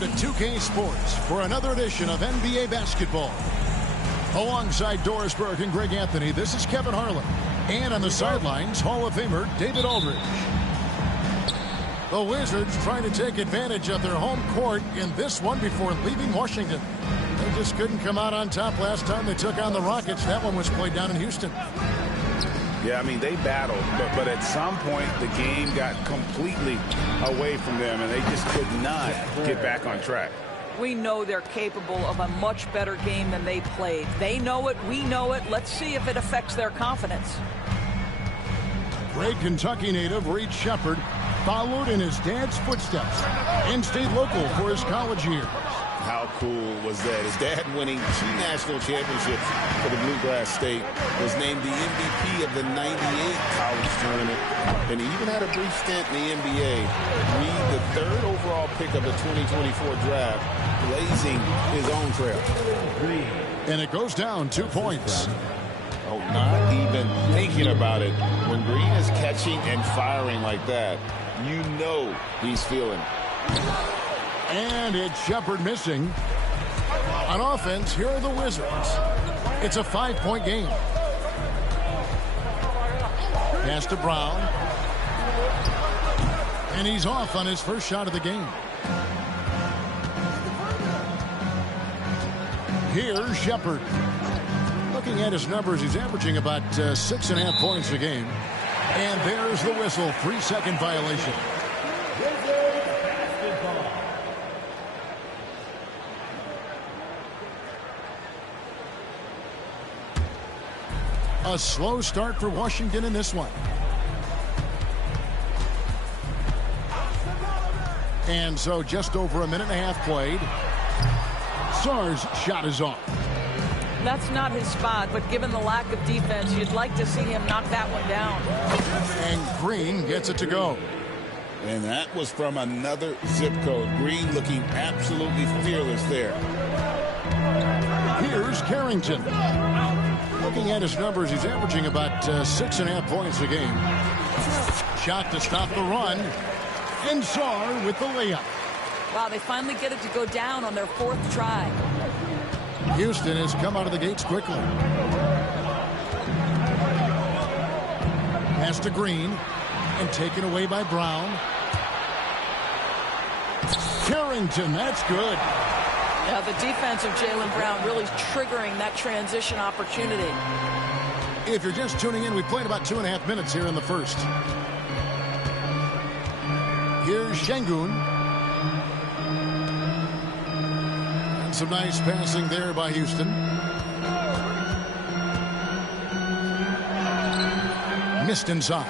to 2K Sports for another edition of NBA basketball. Alongside Doris Burke and Greg Anthony, this is Kevin Harlan. And on the sidelines, Hall of Famer David Aldridge. The Wizards trying to take advantage of their home court in this one before leaving Washington. They just couldn't come out on top last time they took on the Rockets. That one was played down in Houston. Yeah, I mean, they battled, but at some point the game got completely away from them, and they just could not get back on track. We know they're capable of a much better game than they played. They know it, we know it. Let's see if it affects their confidence. Great Kentucky native Reed Sheppard followed in his dad's footsteps and stayed local for his college years. How cool was that? His dad winning 2 national championships for the Bluegrass State, was named the MVP of the '98 college tournament, and he even had a brief stint in the NBA. Reed, the 3rd overall pick of the 2024 draft, blazing his own trail. And it goes down 2 points. Oh, not even thinking about it. When Green is catching and firing like that, you know he's feeling it. And it's Sheppard missing. On offense, here are the Wizards. It's a 5-point game. Pass to Brown. And he's off on his first shot of the game. Here's Sheppard. Looking at his numbers, he's averaging about 6.5 points a game. And there's the whistle. 3-second violation. A slow start for Washington in this one. And so just over a minute and a half played. Sarr's shot is off. That's not his spot, but given the lack of defense, you'd like to see him knock that one down. And Green gets it to go. And that was from another zip code. Green looking absolutely fearless there. Here's Carrington. Looking at his numbers, he's averaging about 6.5 points a game. Shot to stop the run. And Sarr with the layup. Wow, they finally get it to go down on their 4th try. Houston has come out of the gates quickly. Pass to Green. And taken away by Brown. Carrington, that's good. Yeah, the defense of Jaylen Brown really triggering that transition opportunity. If you're just tuning in, we played about 2.5 minutes here in the first. Here's Şengün. And some nice passing there by Houston. Missed inside.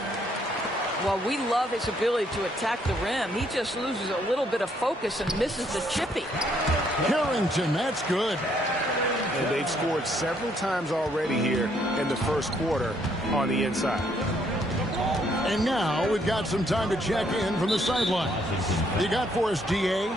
Well, we love his ability to attack the rim. He just loses a little bit of focus and misses the chippy. Carrington, that's good. And they've scored several times already here in the first quarter on the inside. And now we've got some time to check in from the sideline. You got for us, D.A.?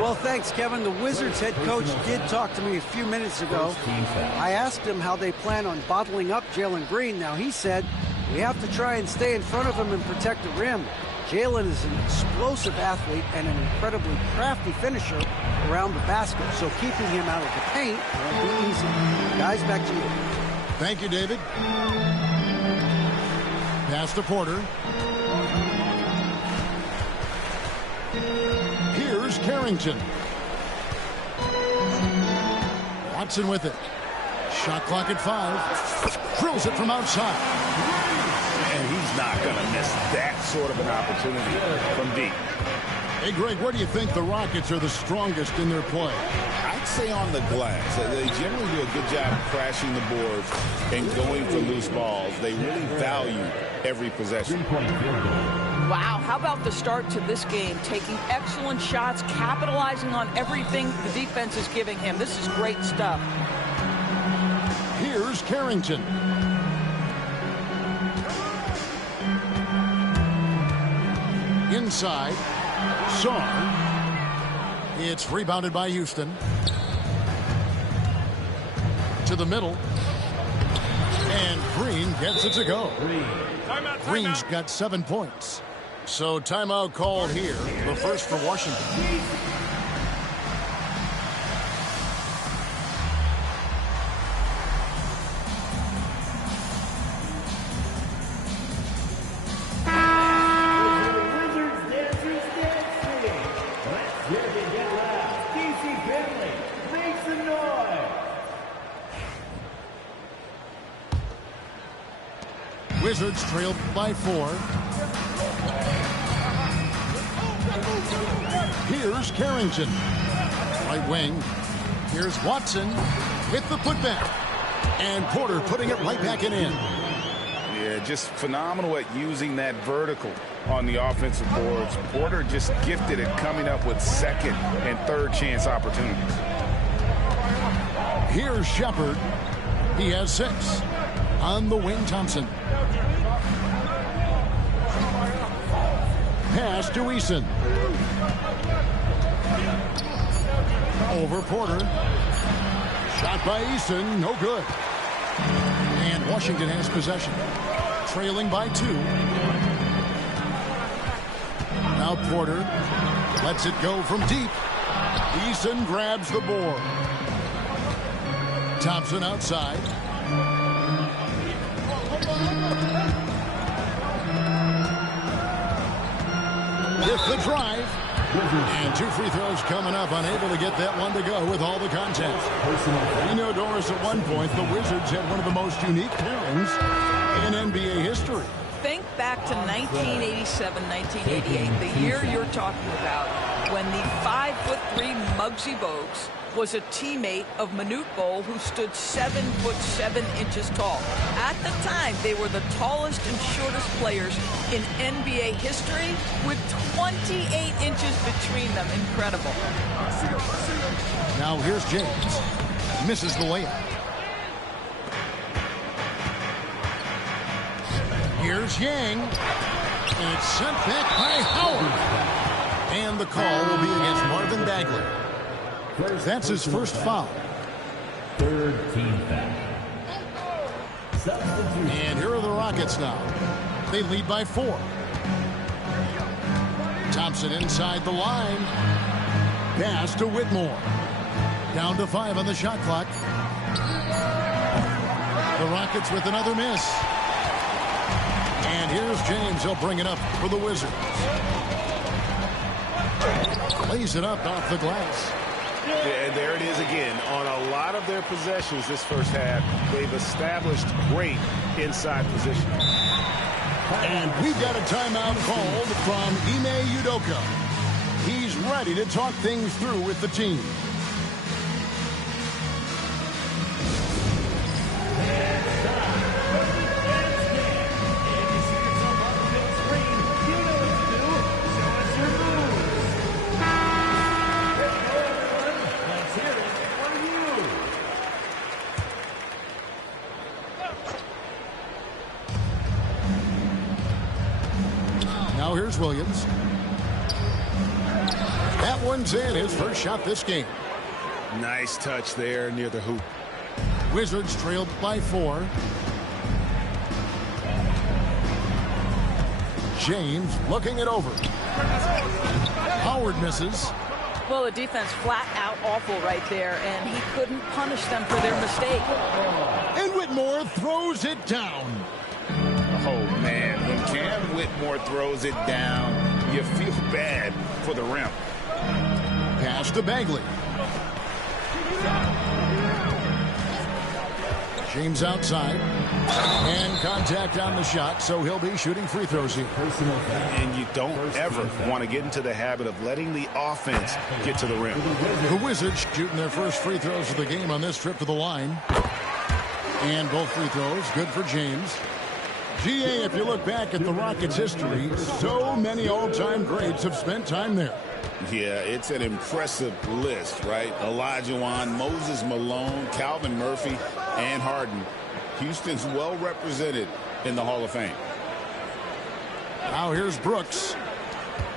Well, thanks, Kevin. The Wizards head coach did talk to me a few minutes ago. I asked him how they plan on bottling up Jalen Green. Now, he said, we have to try and stay in front of him and protect the rim. Jalen is an explosive athlete and an incredibly crafty finisher around the basket, so keeping him out of the paint won't be easy. Guys, back to you. Thank you, David. Pass to Porter. Here's Carrington. Watson with it. Shot clock at 5. Drills it from outside. And he's not going to miss that sort of an opportunity from deep. Hey, Greg, where do you think the Rockets are the strongest in their play? I'd say on the glass. They generally do a good job crashing the boards and going for loose balls. They really value every possession. Wow, how about the start to this game? Taking excellent shots, capitalizing on everything the defense is giving him. This is great stuff. Here's Carrington. Inside. Sarr. It's rebounded by Houston. To the middle. And Green gets it to go. Green's got 7 points. So timeout called here. The first for Washington. Wizards trail by 4. Here's Carrington. Right wing. Here's Watson with the putback. And Porter putting it right back in. Yeah, just phenomenal at using that vertical on the offensive boards. Porter just gifted at coming up with second and third chance opportunities. Here's Shepard. He has 6. On the wing, Thompson. Pass to Eason. Over Porter. Shot by Eason, no good. And Washington has possession. Trailing by 2. Now Porter lets it go from deep. Eason grabs the board. Thompson outside. With the drive. And 2 free throws coming up, unable to get that one to go with all the contact. We know, Doris, at one point, the Wizards had one of the most unique pairings in NBA history. Think back to 1987, 1988, the year you're talking about, when the 5'3" Muggsy Bogues was a teammate of Manute Bol, who stood 7'7" tall. At the time, they were the tallest and shortest players in NBA history, with 28 inches between them. Incredible. Now here's James. Misses the layup. Here's Yang. And it's sent back by Howard. And the call will be against Marvin Bagley. That's his first foul. Third team foul. And here are the Rockets now. They lead by 4. Thompson inside the line. Pass to Whitmore. Down to 5 on the shot clock. The Rockets with another miss. And here's James. He'll bring it up for the Wizards. Lays it up off the glass. Yeah, there it is again. On a lot of their possessions this first half, they've established great inside position. And we've got a timeout called from Ime Udoka. He's ready to talk things through with the team. Now here's Williams. That one's in, his first shot this game. Nice touch there near the hoop. Wizards trailed by 4. James looking it over. Howard misses. Well, the defense flat out awful right there, and he couldn't punish them for their mistake. And Whitmore throws it down. Oh, man, when Cam Whitmore throws it down, you feel bad for the rim. Pass to Bagley. James outside. And contact on the shot, so he'll be shooting free throws here. And you don't ever want to get into the habit of letting the offense get to the rim. The Wizards shooting their first free throws of the game on this trip to the line. And both free throws good for James. GA, if you look back at the Rockets' history, so many all-time greats have spent time there. Yeah, it's an impressive list, right? Olajuwon, Moses Malone, Calvin Murphy, and Harden. Houston's well represented in the Hall of Fame. Now here's Brooks.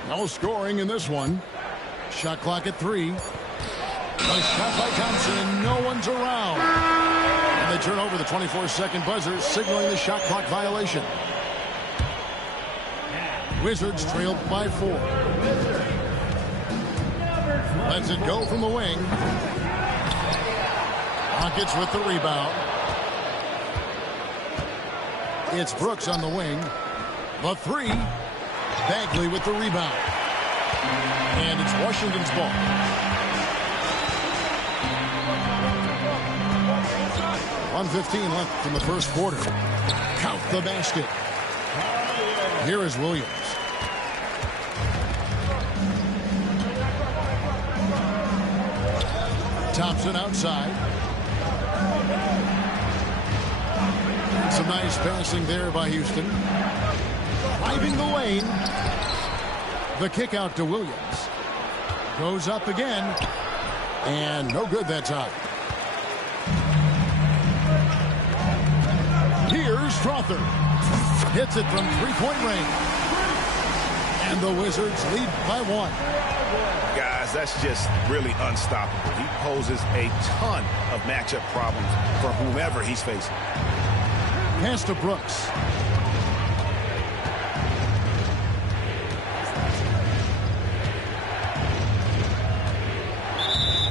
No scoring in this one. Shot clock at 3. A shot by Thompson. No one's around. And they turn over the 24-second buzzer, signaling the shot clock violation. Wizards trailed by 4. Lets it go from the wing. Rockets with the rebound. It's Brooks on the wing. The 3. Bagley with the rebound. And it's Washington's ball. .115 left in the first quarter. count the basket. Here is Williams. Thompson outside. Some nice passing there by Houston. Driving the lane. The kick out to Williams. Goes up again. And no good that time. Here's Strother. Hits it from three-point range. And the Wizards lead by 1. Guys, that's just really unstoppable. He poses a ton of matchup problems for whomever he's facing. Pass to Brooks.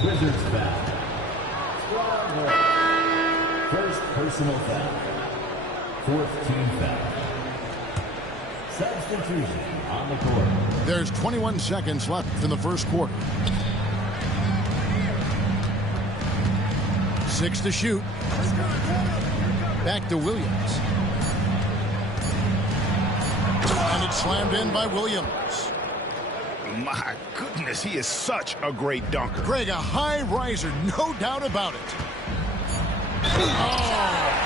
Wizards foul. First personal foul. Fourth team foul. Substitution on the court. There's 21 seconds left in the first quarter. 6 to shoot. Back to Williams. And it's slammed in by Williams. My goodness, he is such a great dunker. Greg, a high riser, no doubt about it. Oh.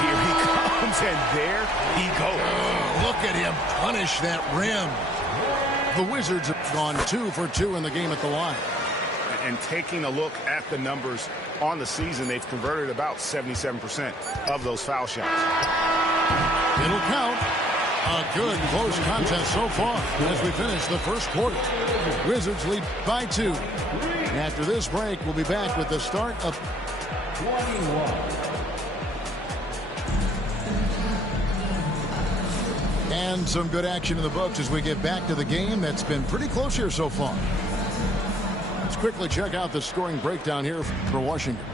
Here he comes, and there he goes. Oh, look at him punish that rim. The Wizards have gone 2 for 2 in the game at the line. And taking a look at the numbers on the season, they've converted about 77% of those foul shots. It'll count. A good close contest so far as we finish the first quarter. Wizards lead by 2. After this break, we'll be back with the start of 21. And some good action in the books as we get back to the game that's been pretty close here so far. Let's quickly check out the scoring breakdown here for Washington.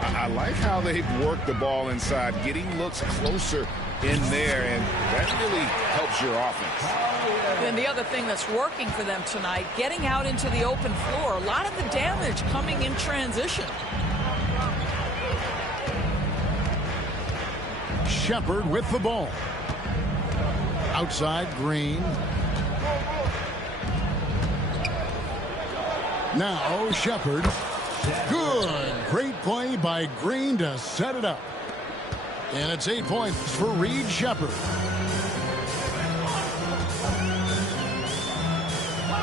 I like how they've worked the ball inside, getting looks closer in there, and that really helps your offense. And the other thing that's working for them tonight, getting out into the open floor. A lot of the damage coming in transition. Shepard with the ball. Outside, Green. Now Shepard. Good. Great play by Green to set it up. And it's 8 points for Reed Shepard.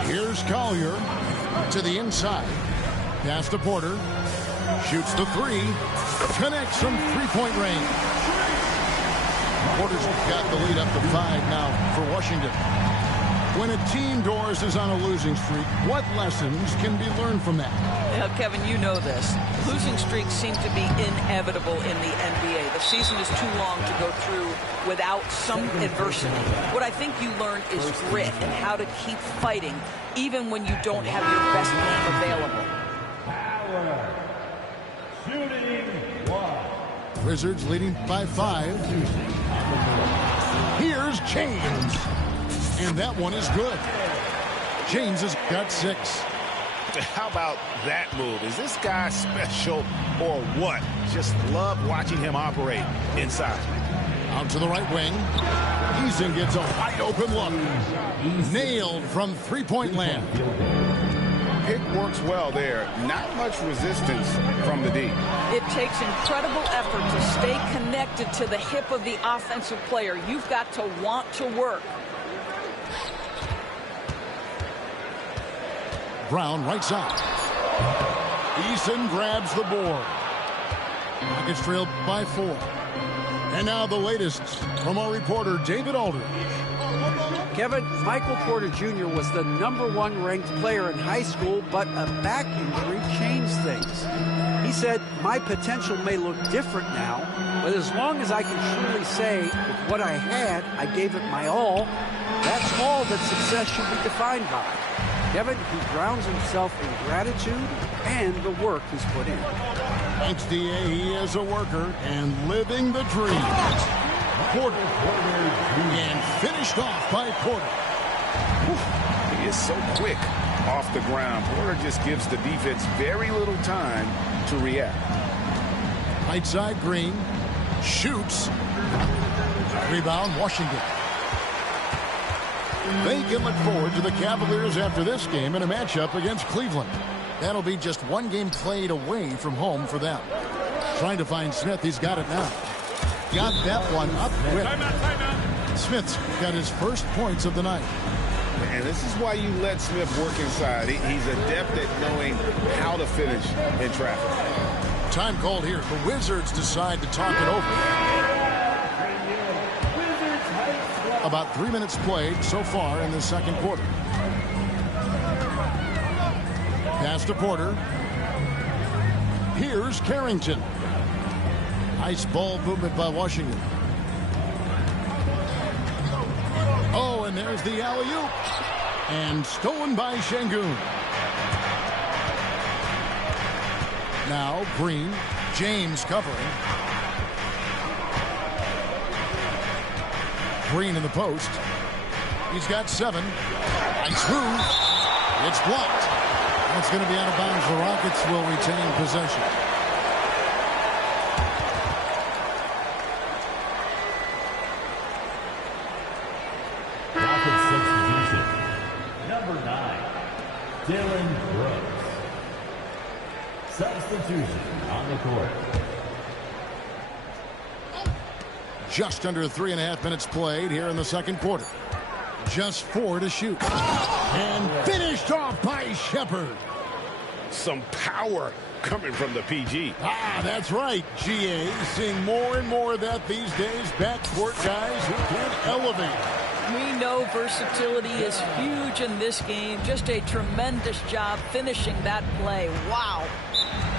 Here's Collier to the inside. Pass to Porter. Shoots the 3. Connects from three-point range. Porter's got the lead up to 5 now for Washington. When a team, Doris, is on a losing streak, what lessons can be learned from that? Now, Kevin, you know this. Losing streaks seem to be inevitable in the NBA. The season is too long to go through without some adversity. What I think you learn is grit and how to keep fighting even when you don't have your best game available. Shooting 1. Wizards leading by 5. Here's James. And that one is good. James has got 6. How about that move? Is this guy special or what? Just love watching him operate inside. Out to the right wing. Eason gets a wide open look. Nailed from three-point land. Pick works well there. Not much resistance from the D. It takes incredible effort to stay connected to the hip of the offensive player. You've got to want to work. Brown right side. Eason grabs the board. Rockets trailed by 4. And now the latest from our reporter, David Aldridge. Kevin, Michael Porter Jr. was the #1 ranked player in high school, but a back injury changed things. He said, "My potential may look different now, but as long as I can truly say with what I had, I gave it my all, that's all that success should be defined by." Kevin, he grounds himself in gratitude and the work he's put in. Thanks, D.A. He is a worker and living the dream. Porter. And finished off by Porter. He is so quick off the ground. Porter just gives the defense very little time to react. Right side, Green. Shoots. Rebound, Washington. They can look forward to the Cavaliers after this game in a matchup against Cleveland. That'll be just one game played away from home for them. Trying to find Smith. He's got it now. Got that one up quick. Smith's got his first points of the night. And this is why you let Smith work inside. He's adept at knowing how to finish in traffic. Time called here. The Wizards decide to talk it over. About 3 minutes played so far in the second quarter. Pass to Porter. Here's Carrington. Nice ball movement by Washington. Oh, and there's the alley-oop. And stolen by Şengün. Now Green. James covering. Green in the post. He's got 7. Nice move. It's blocked. That's going to be out of bounds. The Rockets will retain possession. Rockets substitution. Number 9, Dillon Brooks. Substitution on the court. Just under 3.5 minutes played here in the second quarter. Just 4 to shoot. And finished off by Shepherd. Some power coming from the PG. Ah, that's right, GA. Seeing more and more of that these days. Backcourt guys who can elevate. We know versatility is huge in this game. Just a tremendous job finishing that play. Wow.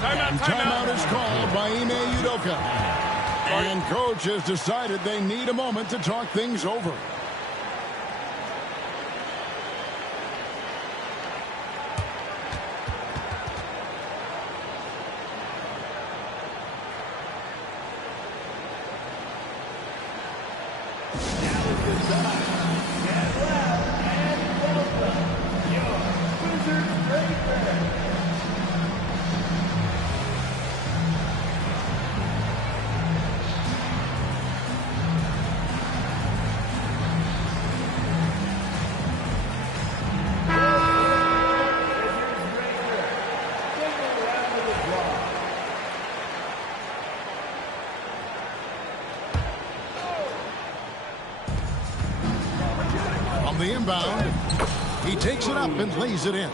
Timeout is called by Ime Udoka. And coach has decided they need a moment to talk things over. The inbound. He takes it up and lays it in.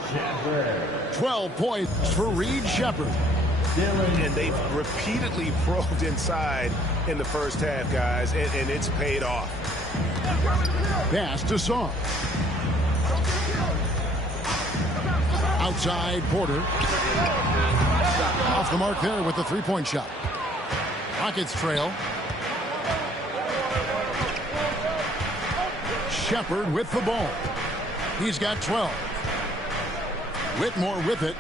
12 points for Reed Shepherd. And they've repeatedly probed inside in the first half, guys, and it's paid off. Pass to Song. Outside, Porter. Off the mark there with the three-point shot. Rockets trail. Shepherd with the ball. He's got 12. Whitmore with it.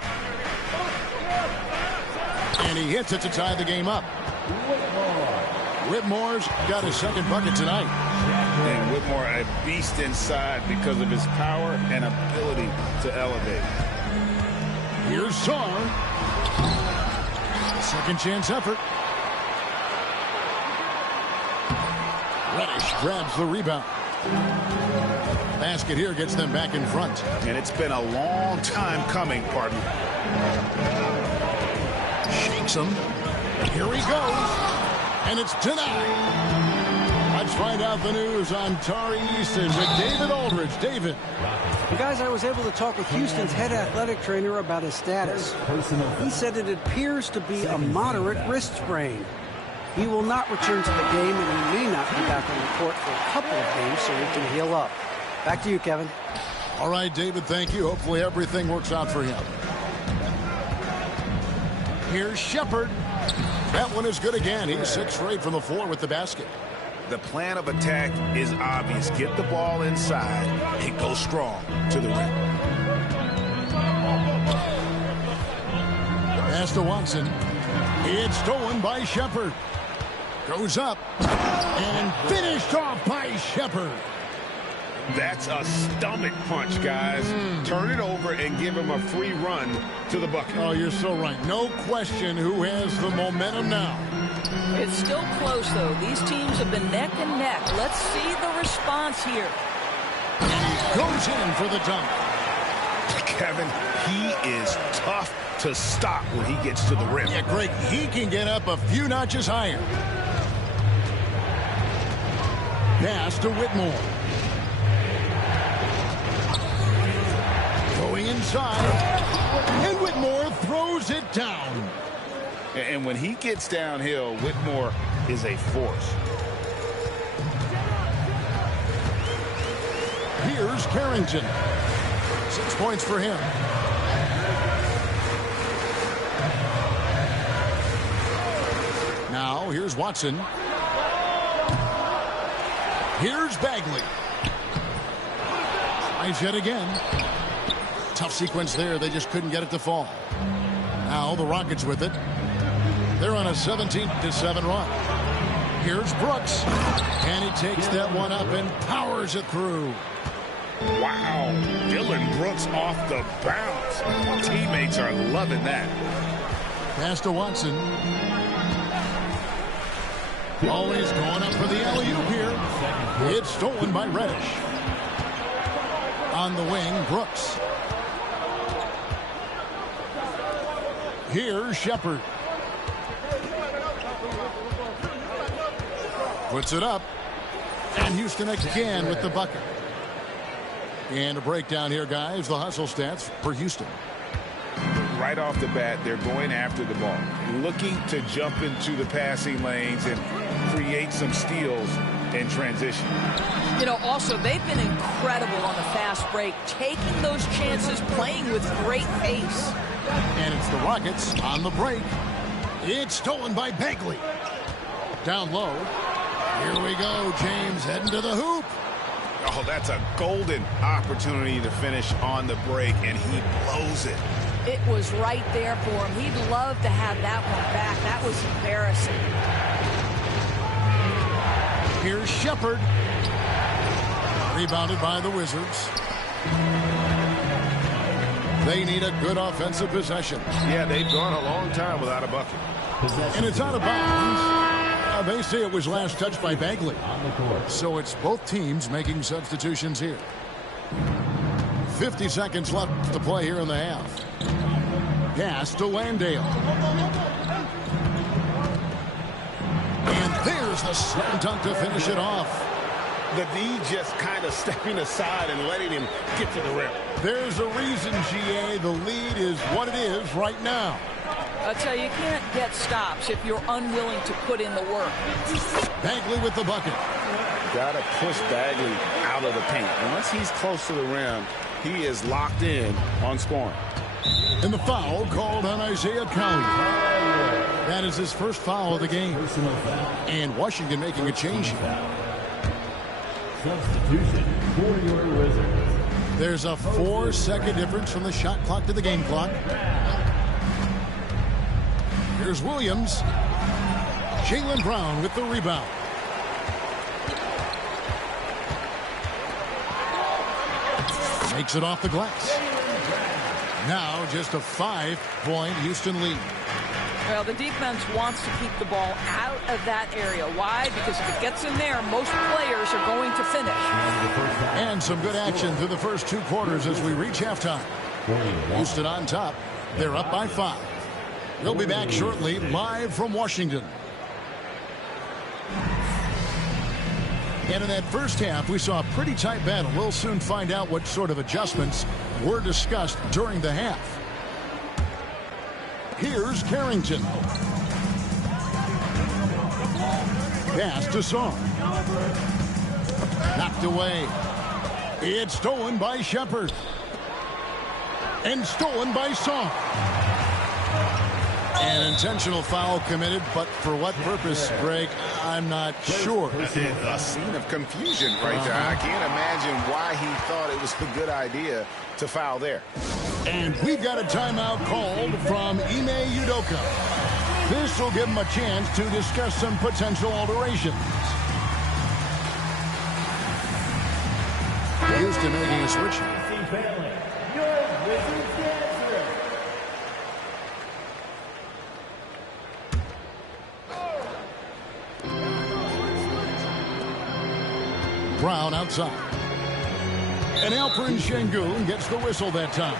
And he hits it to tie the game up. Whitmore's got his second bucket tonight. And Whitmore a beast inside because of his power and ability to elevate. Here's Song. Second chance effort. Reddish grabs the rebound. Basket here gets them back in front. And it's been a long time coming, partner. Shakes him. Here he goes. And it's tonight. Let's find out the news on Tari Easton with David Aldridge. David. Guys, I was able to talk with Houston's head athletic trainer about his status. He said it appears to be a moderate wrist sprain. He will not return to the game, and he may not be back on the court for a couple of games so he can heal up. Back to you, Kevin. All right, David, thank you. Hopefully everything works out for him. Here's Shepherd. That one is good again. He's 6 for 8 from the floor with the basket. The plan of attack is obvious. Get the ball inside and go strong to the rim. Pass to Watson. It's stolen by Shepherd. Goes up and finished off by Shepherd. That's a stomach punch, guys. Turn it over and give him a free run to the bucket. Oh, you're so right. No question who has the momentum now. It's still close, though. These teams have been neck and neck. Let's see the response here. And he goes in for the dunk. Kevin, he is tough to stop when he gets to the rim. Yeah, Greg, he can get up a few notches higher. Pass to Whitmore. Going inside. And Whitmore throws it down. And when he gets downhill, Whitmore is a force. Here's Carrington. 6 points for him. Now, here's Watson. Here's Bagley. Tries yet again. Tough sequence there. They just couldn't get it to fall. Now the Rockets with it. They're on a 17-7 run. Here's Brooks. And he takes that one up and powers it through. Wow. Dillon Brooks off the bounce. Teammates are loving that. Pass to Watson. Always going up for the alley-oop here. It's stolen by Reddish. On the wing, Brooks. Here's Shepard. Puts it up. And Houston again with the bucket. And a breakdown here, guys. The hustle stats for Houston. Right off the bat, they're going after the ball, looking to jump into the passing lanes and create some steals in transition. You know, also, they've been incredible on the fast break, taking those chances, playing with great pace. And it's the Rockets on the break. It's stolen by Bagley. Down low. Here we go. James heading to the hoop. Oh, that's a golden opportunity to finish on the break, and he blows it. It was right there for him. He'd love to have that one back. That was embarrassing. Here's Shepard. Rebounded by the Wizards. They need a good offensive possession. Yeah, they've gone a long time without a bucket. And it's out of bounds. They say it was last touched by Bagley. So it's both teams making substitutions here. 50 seconds left to play here in the half. Pass to Landale. And there's the slam dunk to finish it off. The D just kind of stepping aside and letting him get to the rim. There's a reason, GA, the lead is what it is right now. I'll tell you, you can't get stops if you're unwilling to put in the work. Bagley with the bucket. Got to push Bagley out of the paint. Once he's close to the rim, he is locked in on scoring. And the foul called on Isaiah Cowie. That is his first foul of the game. And Washington making a change here. Substitution for your Wizards. There's a 4-second difference from the shot clock to the game clock. Here's Williams. Jaylen Brown with the rebound. Makes it off the glass. Now just a 5-point Houston lead. Well, the defense wants to keep the ball out of that area. Why? Because if it gets in there, most players are going to finish. And some good action through the first 2 quarters as we reach halftime. Houston on top. They're up by 5. We'll be back shortly, live from Washington. And in that first half, we saw a pretty tight battle. We'll soon find out what sort of adjustments were discussed during the half. Here's Carrington. Pass to Song. Knocked away. It's stolen by Shepard. And stolen by Song. An intentional foul committed, but for what purpose, Greg, I'm not sure. A scene of confusion right there. I can't imagine why he thought it was a good idea to foul there. And we've got a timeout called from Ime Udoka. This will give him a chance to discuss some potential alterations. Houston making a switch. Brown outside. And Alperen Şengün gets the whistle that time.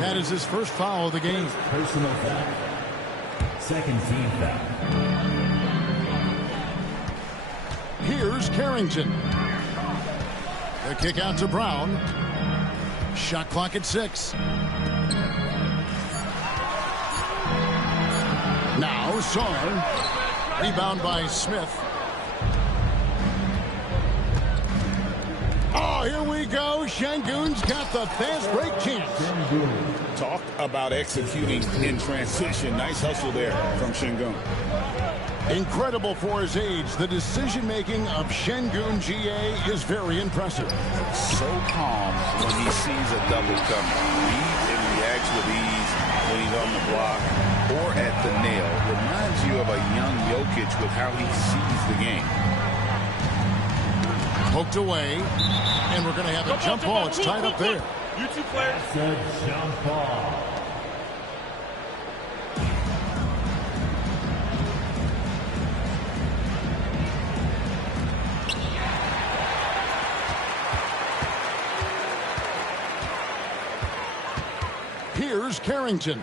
That is his first foul of the game. Personal foul. Second team foul. Here's Carrington. The kick out to Brown. Shot clock at 6. Now Sarr. Rebound by Smith. Oh, here we go. Şengün's got the fast break chance. Talk about executing in transition. Nice hustle there from Şengün. Incredible for his age. The decision-making of Şengün GA is very impressive. So calm when he sees a double coming. He reacts with ease when he's on the block or at the nail. Reminds you of a young Jokic with how he sees the game. Poked away, and we're going to have a jump ball. It's tied up there. You two players. Said jump ball. Here's Carrington.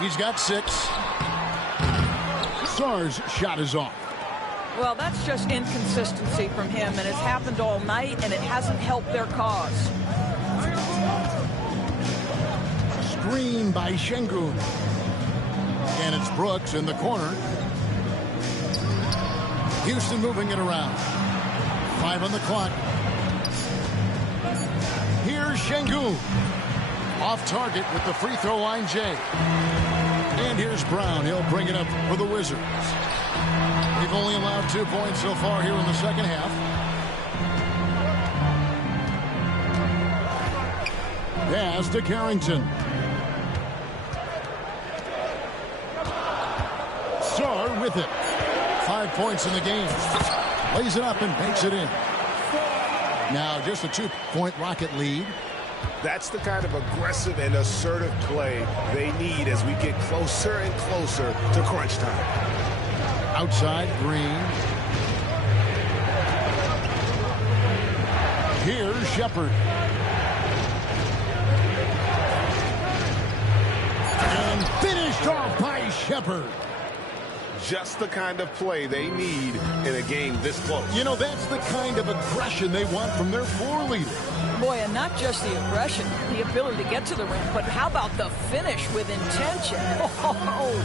He's got 6. Sarr's shot is off. Well, that's just inconsistency from him, and it's happened all night, and it hasn't helped their cause. Screen by Şengün. And it's Brooks in the corner. Houston moving it around. 5 on the clock. Here's Şengün. Off target with the free throw line, Jay. And here's Brown. He'll bring it up for the Wizards. They've only allowed 2 points so far here in the second half. Pass to Carrington. Sarr with it. 5 points in the game. Lays it up and banks it in. Now just a 2-point Rocket lead. That's the kind of aggressive and assertive play they need as we get closer and closer to crunch time. Outside, Green. Here's Shepherd. And finished off by Shepherd. Just the kind of play they need in a game this close. You know, that's the kind of aggression they want from their floor leader. Boy, and not just the aggression, the ability to get to the rim, but how about the finish with intention? Oh.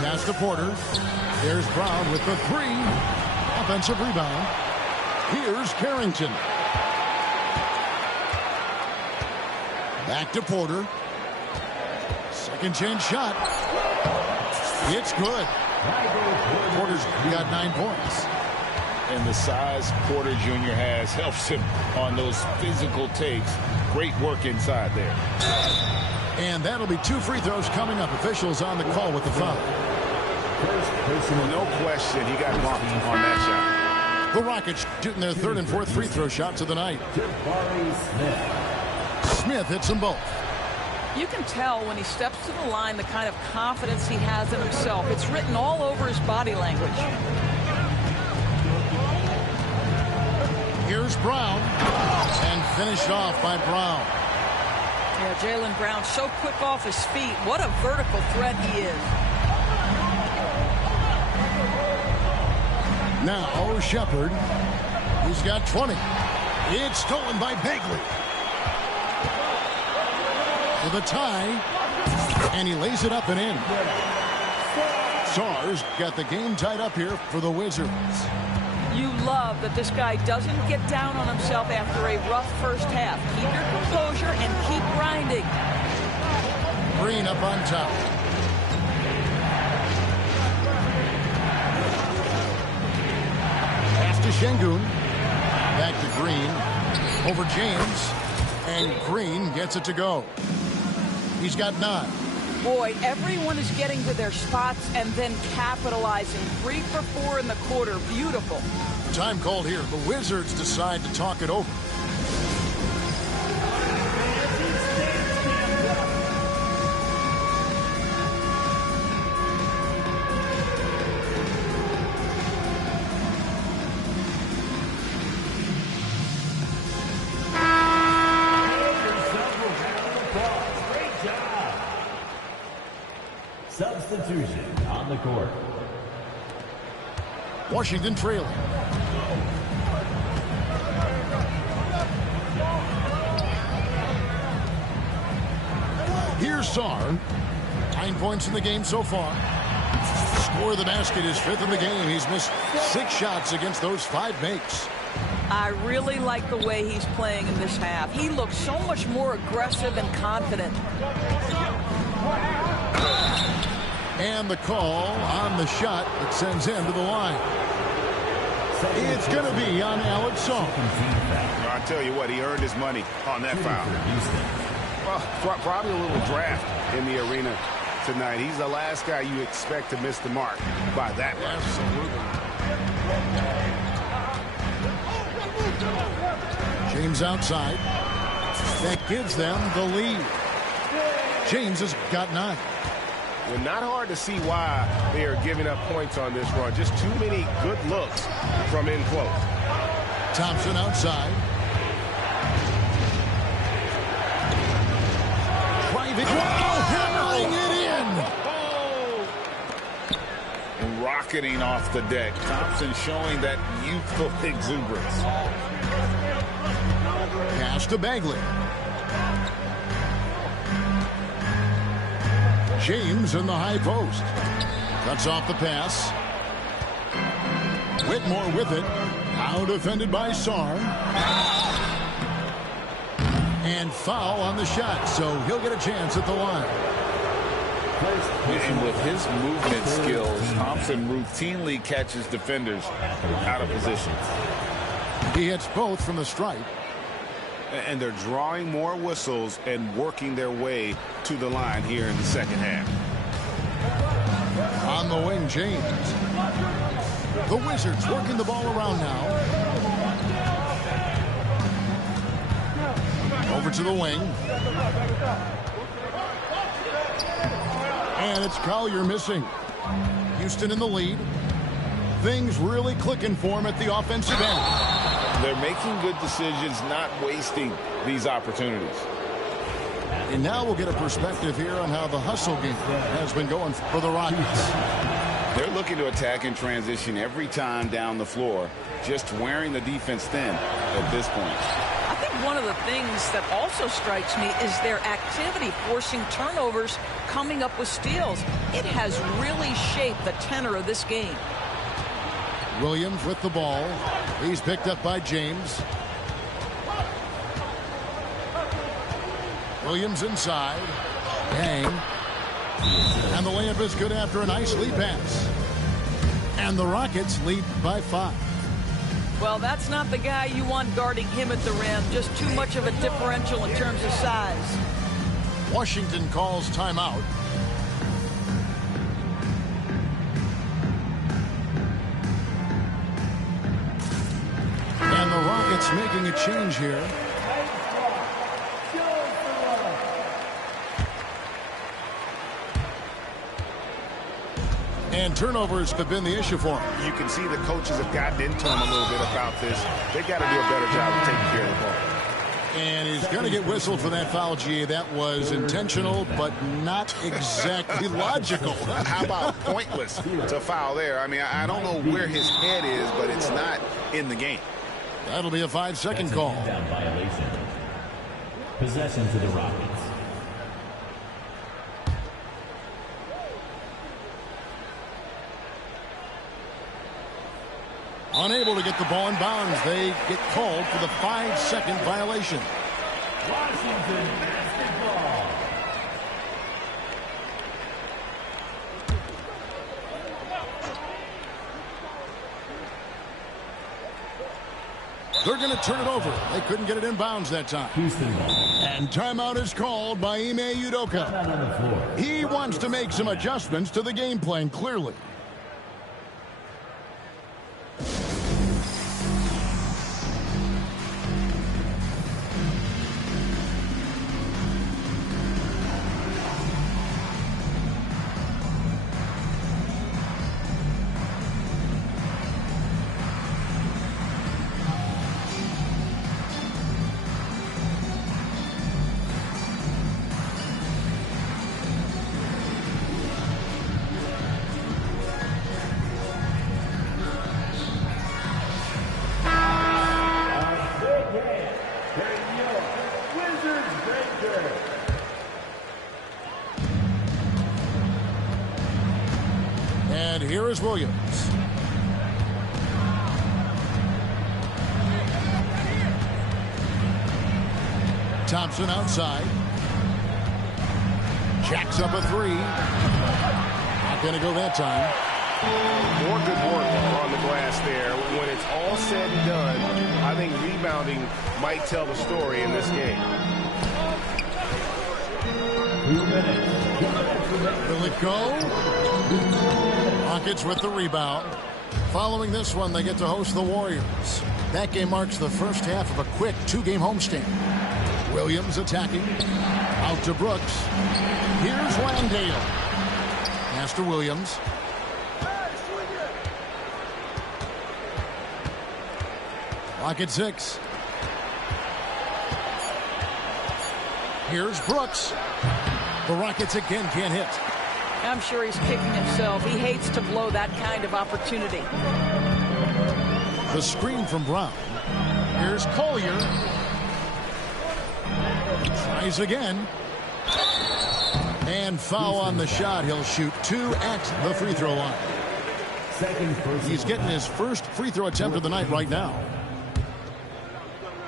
Pass to Porter. There's Brown with the 3. Offensive rebound. Here's Carrington. Back to Porter. Second chance shot. It's good. Porter's got 9 points. And the size Porter Jr. has helps him on those physical takes. Great work inside there. And that'll be 2 free throws coming up. Officials on the call with the foul. No question, he got bumped on that shot. The Rockets shooting their 3rd and 4th free throw shots of the night. Smith hits them both. You can tell when he steps to the line the kind of confidence he has in himself. It's written all over his body language. Here's Brown. And finished off by Brown. Yeah, Jaylen Brown so quick off his feet. What a vertical threat he is. Now Shepherd. He's got 20. It's stolen by Bagley. With a tie. And he lays it up and in. Sarr's got the game tied up here for the Wizards. You love that this guy doesn't get down on himself after a rough first half. Keep your composure and keep grinding. Green up on top. Pass to Şengün. Back to Green. Over James. And Green gets it to go. He's got 9. Boy, everyone is getting to their spots and then capitalizing. 3 for 4 in the quarter. Beautiful. Time called here. The Wizards decide to talk it over. Substitution on the court. Washington trailing. Here's Sarr. 9 points in the game so far. Score of the basket is 5th in the game. He's missed 6 shots against those 5 makes. I really like the way he's playing in this half. He looks so much more aggressive and confident. And the call on the shot that sends him to the line. It's going to be on Alex Sarr. I tell you what, he earned his money on that foul. Well, probably a little draft in the arena tonight. He's the last guy you expect to miss the mark by that much. Absolutely. James outside. That gives them the lead. James has got 9. Well, not hard to see why they are giving up points on this run. Just too many good looks from in close. Thompson outside. Private. Hammering it in. Rocketing off the deck. Thompson showing that youthful exuberance. Pass to Bagley. James in the high post. Cuts off the pass. Whitmore with it. Now defended by Sarr. And foul on the shot, so he'll get a chance at the line. And with his movement skills, Thompson routinely catches defenders out of position. He hits both from the stripe. And they're drawing more whistles and working their way to the line here in the second half. On the wing, James. The Wizards working the ball around now. Over to the wing. And it's Collier missing. Houston in the lead. Things really clicking for him at the offensive end. They're making good decisions, not wasting these opportunities. And now we'll get a perspective here on how the hustle game has been going for the Rockets. They're looking to attack in transition every time down the floor, just wearing the defense thin at this point. I think one of the things that also strikes me is their activity, forcing turnovers, coming up with steals. It has really shaped the tenor of this game. Williams with the ball. He's picked up by James. Williams inside. Yang. And the layup is good after a nice lead pass. And the Rockets lead by 5. Well, that's not the guy you want guarding him at the rim. Just too much of a differential in terms of size. Washington calls timeout. And the Rockets making a change here. And turnovers have been the issue for him. You can see the coaches have gotten into him a little bit about this. They got to do a better job of taking care of the ball. And he's going to get whistled for that foul, G. That was intentional, but not exactly logical. How about pointless to foul there? I mean, I don't know where his head is, but it's not in the game. That'll be a 5-second call. Violation. Possession to the Rockets. Unable to get the ball in bounds. They get called for the 5-second violation. Washington basketball. They're going to turn it over. They couldn't get it in bounds that time. Houston ball. And timeout is called by Ime Udoka. On the floor. He wants to make some adjustments to the game plan, clearly. And here is Williams. Thompson outside. Jacks up a three. Not going to go that time. More good work on the glass there. When it's all said and done, I think rebounding might tell the story in this game. Will it go? Rockets with the rebound. Following this one, they get to host the Warriors. That game marks the first half of a quick two-game homestand. Williams attacking. Out to Brooks. Here's Landale. Pass to Williams. Lock at 6. Here's Brooks. The Rockets again can't hit. I'm sure he's kicking himself. He hates to blow that kind of opportunity. The screen from Brown. Here's Collier. Tries again. And foul on the shot. He'll shoot 2 at the free throw line. He's getting his first free throw attempt of the night right now.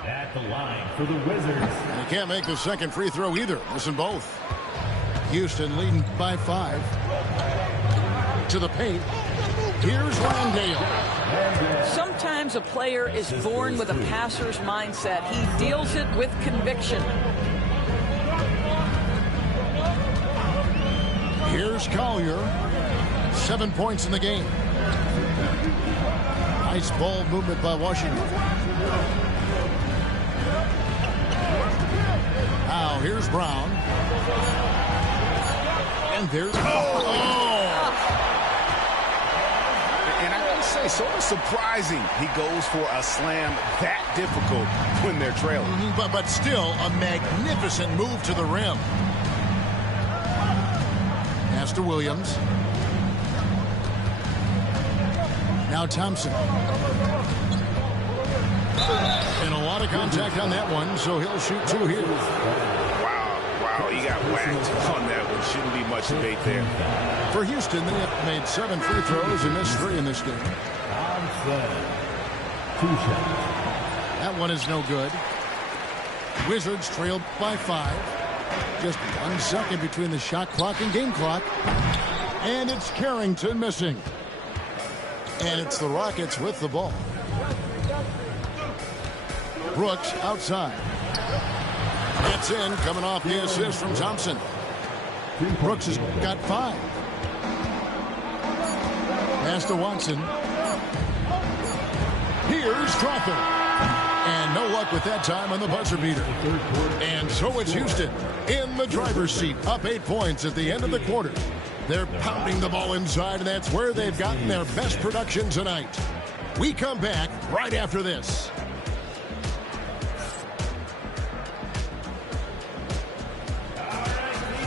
At the line for the Wizards. And he can't make the second free throw either. Missing both. Houston leading by 5. To the paint. Here's Landale. Sometimes a player is born with a passer's mindset. He deals it with conviction. Here's Collier. 7 points in the game. Nice ball movement by Washington. Now here's Brown. And there's... And I gotta say, sort of surprising he goes for a slam that difficult when they're trailing. But still a magnificent move to the rim. Pass to Williams. Now Thompson. And a lot of contact on that one, so he'll shoot 2 here. Wow, he got whacked on that one. Shouldn't be much debate there. For Houston, they have made 7 free throws and missed 3 in this game. That one is no good. Wizards trailed by 5. Just 1 second between the shot clock and game clock. And it's Carrington missing. And it's the Rockets with the ball. Brooks outside. Gets in, coming off the assist from Thompson. Brooks has got 5. Pass to Watson. Here's Crawford. And no luck with that time on the buzzer beater. And so it's Houston in the driver's seat, up 8 points at the end of the quarter. They're pounding the ball inside, and that's where they've gotten their best production tonight. We come back right after this.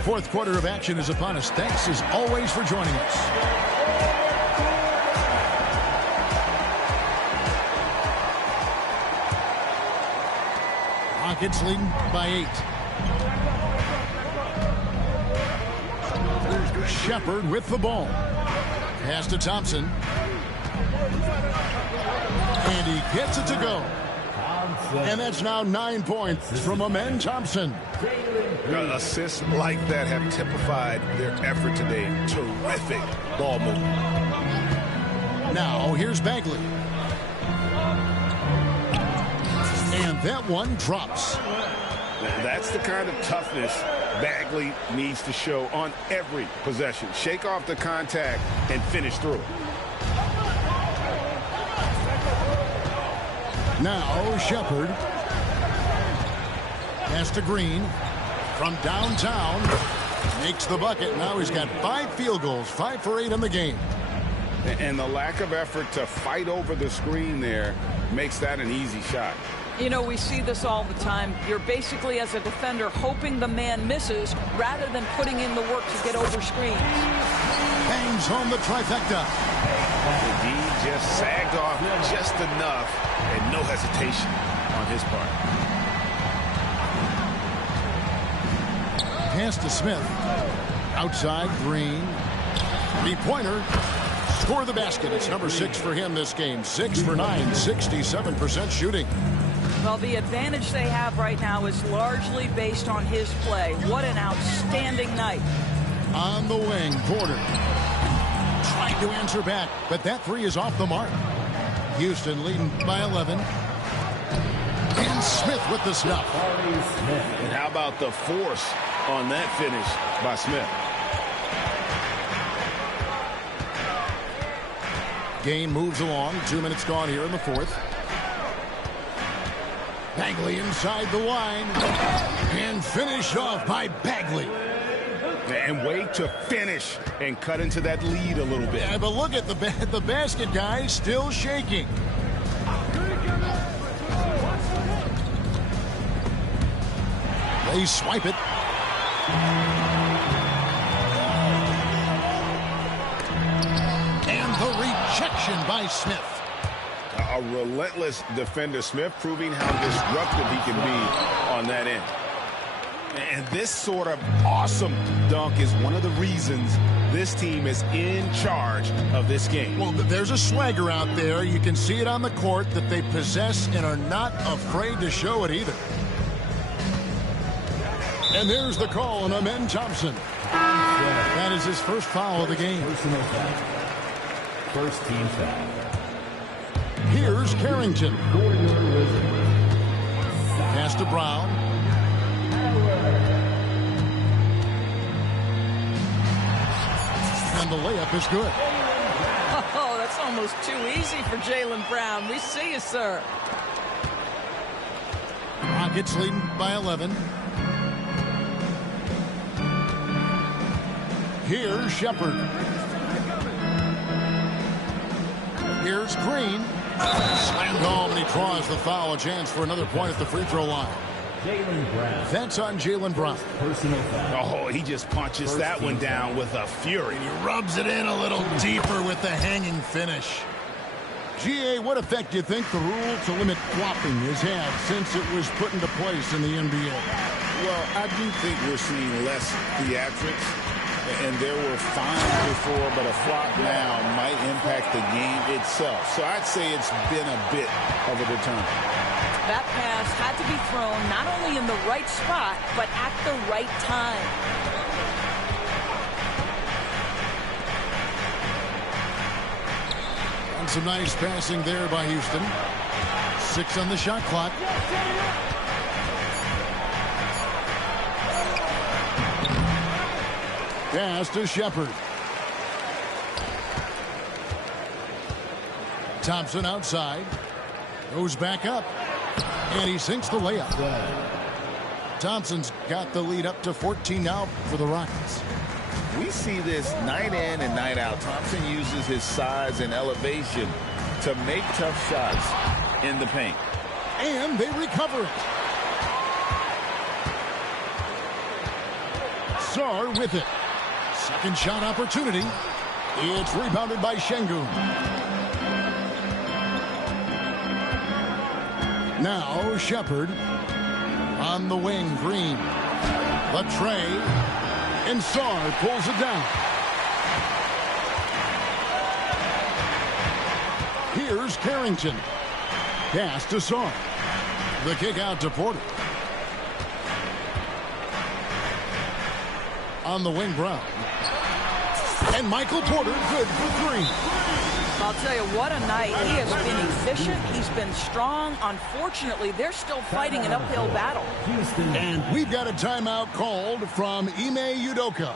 Fourth quarter of action is upon us. Thanks as always for joining us. Rockets leading by 8. Shepard with the ball. Pass to Thompson. And he gets it to go. And that's now 9 points from Amen Thompson. Assists like that have typified their effort today. Terrific ball movement. Now here's Bagley. And that one drops. That's the kind of toughness Bagley needs to show on every possession. Shake off the contact and finish through it. Now Shepard. Pass to Green. From downtown. Makes the bucket. Now he's got 5 field goals. 5 for 8 in the game. And the lack of effort to fight over the screen there makes that an easy shot. You know, we see this all the time. You're basically, as a defender, hoping the man misses rather than putting in the work to get over screens. Bangs home the trifecta. D just sagged off just enough and no hesitation on his part. Pass to Smith. Outside, Green. 3-pointer. score the basket. It's number 6 for him this game. 6 for 9, 67% shooting. Well, the advantage they have right now is largely based on his play. What an outstanding night. On the wing, Porter trying to answer back, but that three is off the mark. Houston leading by 11. And Smith with the snuff. And how about the force on that finish by Smith? Game moves along. 2 minutes gone here in the fourth. Bagley inside the line. And finished off by Bagley. And way to finish and cut into that lead a little bit. Yeah, but look at the basket, guys, still shaking. They swipe it. And the rejection by Smith. A relentless defender. Smith proving how disruptive he can be on that end. And this sort of awesome dunk is one of the reasons this team is in charge of this game. Well, there's a swagger out there. You can see it on the court that they possess and are not afraid to show it either. And there's the call on Amen Thompson. That is his first foul of the game. Personal foul. First team foul. Here's Carrington. Pass to Brown. And the layup is good. Oh, that's almost too easy for Jaylen Brown. We see you, sir. Rockets leading by 11. Here's Shepard. Here's Green. Slammed home, and he draws the foul. A chance for another point at the free throw line. Jaylen Brown. That's on Jaylen Brown. Personal foul. Oh, he just punches that one down with a fury. He rubs it in a little deeper with the hanging finish. GA, what effect do you think the rule to limit flopping has had since it was put into place in the NBA? Well, I do think we're seeing less theatrics, and there were fines before, but a flop now might impact the game itself. So I'd say it's been a bit of a deterrent. That pass had to be thrown not only in the right spot, but at the right time. And some nice passing there by Houston. 6 on the shot clock. Pass to Shepard. Thompson outside. Goes back up. And he sinks the layup. Thompson's got the lead up to 14 now for the Rockets. We see this night in and night out. Thompson uses his size and elevation to make tough shots in the paint. And they recover it. Sarr with it. Second shot opportunity. It's rebounded by Şengün. Now Shepard on the wing. Green. Latre. And Sarr pulls it down. Here's Carrington. Pass to Sarr. The kick out to Porter. On the wing, Brown. And Michael Porter good for 3. I'll tell you, what a night. He has been efficient. He's been strong. Unfortunately, they're still fighting an uphill battle. And we've got a timeout called from Ime Udoka.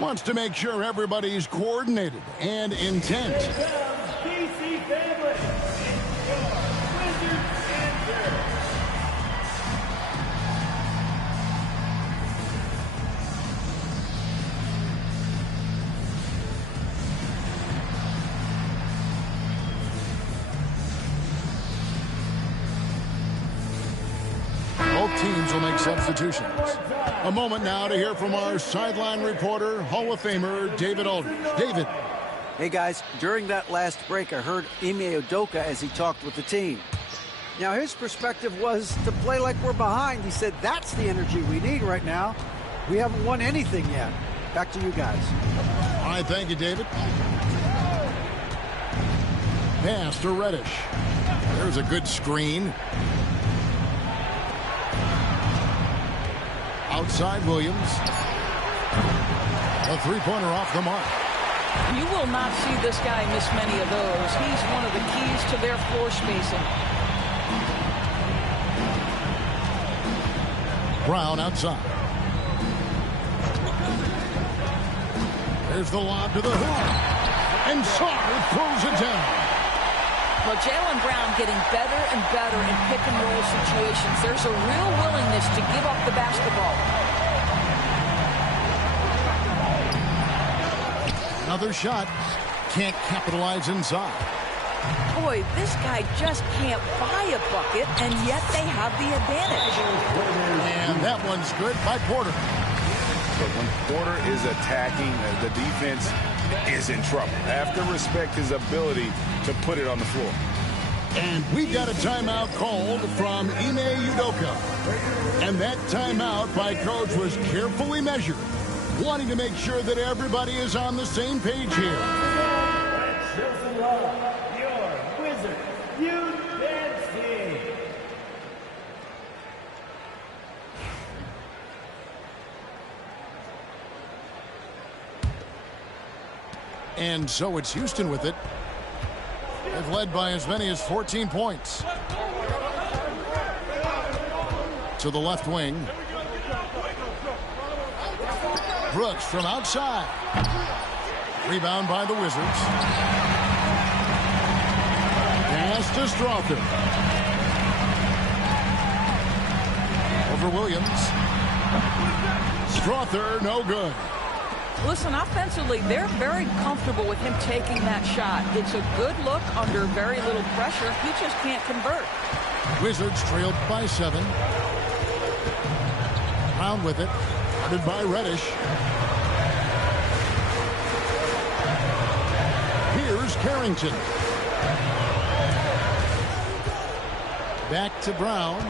Wants to make sure everybody's coordinated and intent. DC family. Wizards answer. Both teams will make substitutions. A moment now to hear from our sideline reporter, Hall of Famer David Aldridge. David. Hey, guys, during that last break, I heard Ime Udoka as he talked with the team. Now, his perspective was to play like we're behind. He said that's the energy we need right now. We haven't won anything yet. Back to you guys. All right, thank you, David. Pass to Reddish. There's a good screen. Outside Williams. A three-pointer off the mark. You will not see this guy miss many of those. He's one of the keys to their floor spacing. Brown outside. There's the lob to the hoop. And Sarr pulls it down. Well, Jaylen Brown getting better and better in pick-and-roll situations. There's a real willingness to give up the basketball. Another shot. Can't capitalize inside. Boy, this guy just can't buy a bucket, and yet they have the advantage. And that one's good by Porter. But when Porter is attacking, the defense is in trouble. Have to respect his ability to put it on the floor. And we got a timeout called from Ime Udoka. And that timeout by Coach was carefully measured, wanting to make sure that everybody is on the same page here. Your Wizard, UNC. And so it's Houston with it. They've led by as many as 14 points. To the left wing. Brooks from outside. Rebound by the Wizards. Pass to Strother. Over Williams. Strother, no good. Listen, offensively, they're very comfortable with him taking that shot. It's a good look under very little pressure. He just can't convert. Wizards trailed by 7. Brown with it. Guarded by Reddish. Here's Carrington. Back to Brown.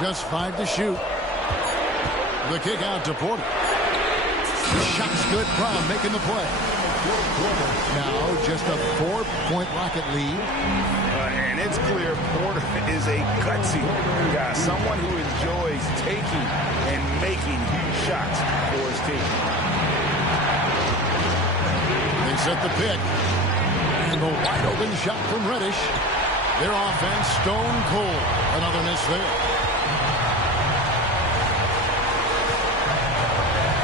Just 5 to shoot. The kick out to Porter. The shot's good. Brown making the play. Now just a 4-point Rocket lead. And it's clear Porter is a gutsy guy, someone who enjoys taking and making shots for his team. They set the pick. And the wide open shot from Reddish. Their offense stone cold. Another miss there.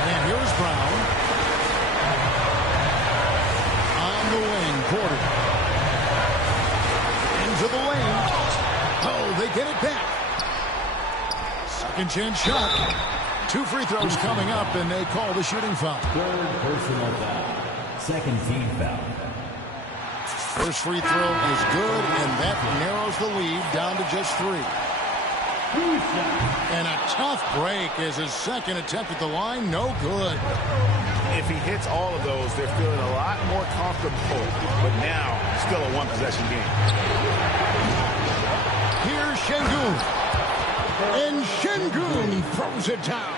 And here's Brown. On the wing, Porter. Into the lane. Oh, they get it back. Second chance shot. 2 free throws coming up, and they call the shooting foul. Third personal foul. Second team foul. First free throw is good, and that narrows the lead down to just 3. And a tough break is his second attempt at the line. No good. If he hits all of those, they're feeling a lot more comfortable. But now, still a one-possession game. Here's Şengün. And Şengün throws it down.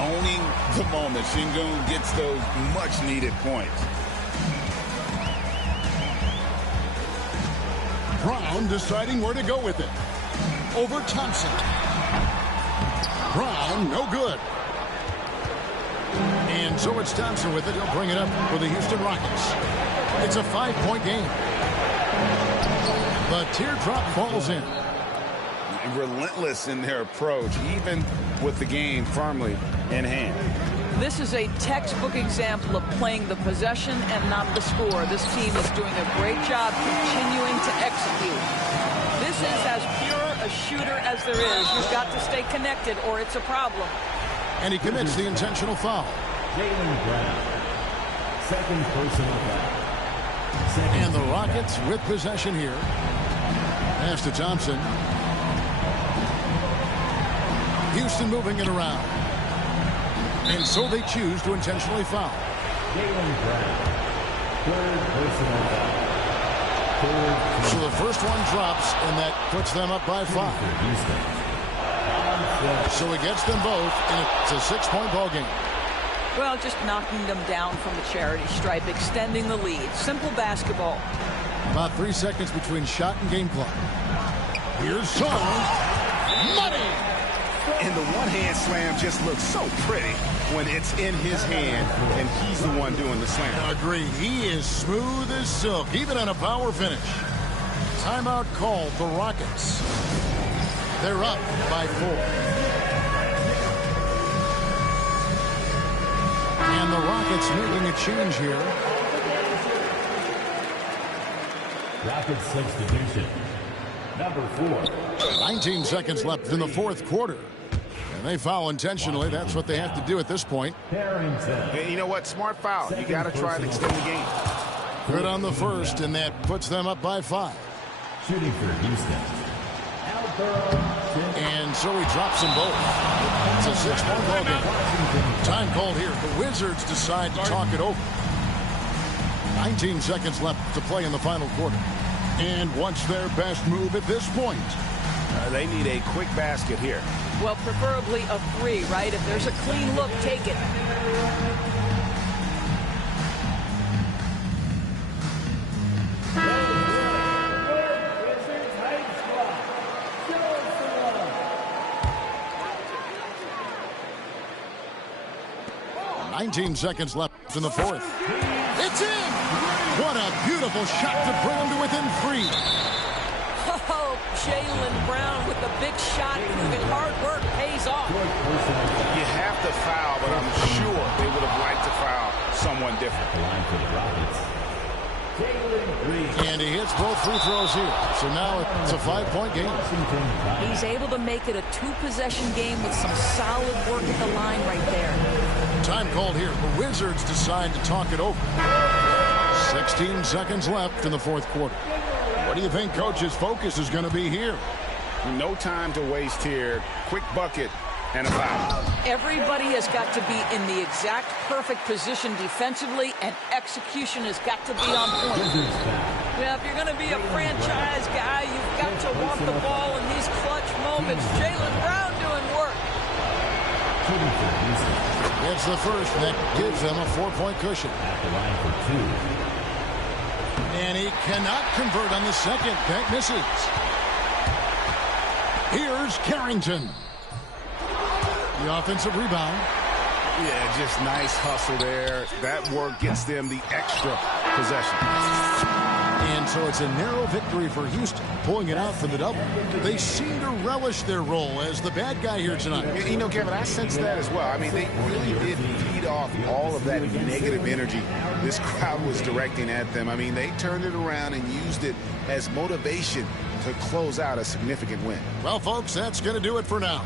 Owning the moment. Şengün gets those much-needed points. Brown deciding where to go with it. Over Thompson. Brown, no good. And so it's Thompson with it. He'll bring it up for the Houston Rockets. It's a 5-point game. The teardrop falls in. Relentless in their approach, even with the game firmly in hand. This is a textbook example of playing the possession and not the score. This team is doing a great job continuing to execute. This is as pure a shooter as there is. You've got to stay connected or it's a problem. And he commits the intentional foul. Jaylen Brown. Second personal foul. And the Rockets with possession here. Pass to Thompson. Houston moving it around. And so they choose to intentionally foul. Jaylen Brown. Third personal foul. So the first one drops, and that puts them up by 5. So it gets them both, and it's a 6-point ball game. Well, just knocking them down from the charity stripe, extending the lead. Simple basketball. About 3 seconds between shot and game clock. Here's Song. Money! And the one-hand slam just looks so pretty when it's in his hand and he's the one doing the slam. Agreed. He is smooth as silk, even on a power finish. Timeout called the Rockets. They're up by 4. And the Rockets making a change here. Rockets substitution. Number 4. 19 seconds left in the fourth quarter. And they foul intentionally. That's what they have to do at this point. Harrington. Hey, you know what? Smart foul. You got to try to extend the game. Good on the first, and that puts them up by 5. Shooting for Houston. And so he drops them both. It's a 6-point ball game. Time called here. The Wizards decide to talk it over. 19 seconds left to play in the final quarter. And what's their best move at this point? They need a quick basket here. Well, preferably a 3, right? If there's a clean look, take it. "19 seconds left in the fourth. It's in! What a beautiful shot to bring them to within 3. Oh, Jaylen Brown with the big shot, proving hard work pays off. You have to foul, but I'm sure they would have liked to foul someone different. Line for the Rockets. And he hits both free throws here. So now it's a 5-point game. He's able to make it a 2-possession game with some solid work at the line right there. Time called here. The Wizards decide to talk it over. 16 seconds left in the fourth quarter. What do you think Coach's focus is going to be here? No time to waste here. Quick bucket and a foul. Everybody has got to be in the exact perfect position defensively, and execution has got to be on point. Yeah, if you're going to be a franchise guy, you've got to want the ball in these clutch moments. Jaylen Brown doing work. It's the first, and that gives them a 4-point cushion. At the line for 2. And he cannot convert on the second. That misses. Here's Carrington. The offensive rebound. Yeah, just nice hustle there. That work gets them the extra possession. And so it's a narrow victory for Houston, pulling it out for the double. They seem to relish their role as the bad guy here tonight. You know, Kevin, I sense that as well. I mean, they really did feed off all of that negative energy this crowd was directing at them. I mean, they turned it around and used it as motivation to close out a significant win. Well, folks, that's going to do it for now.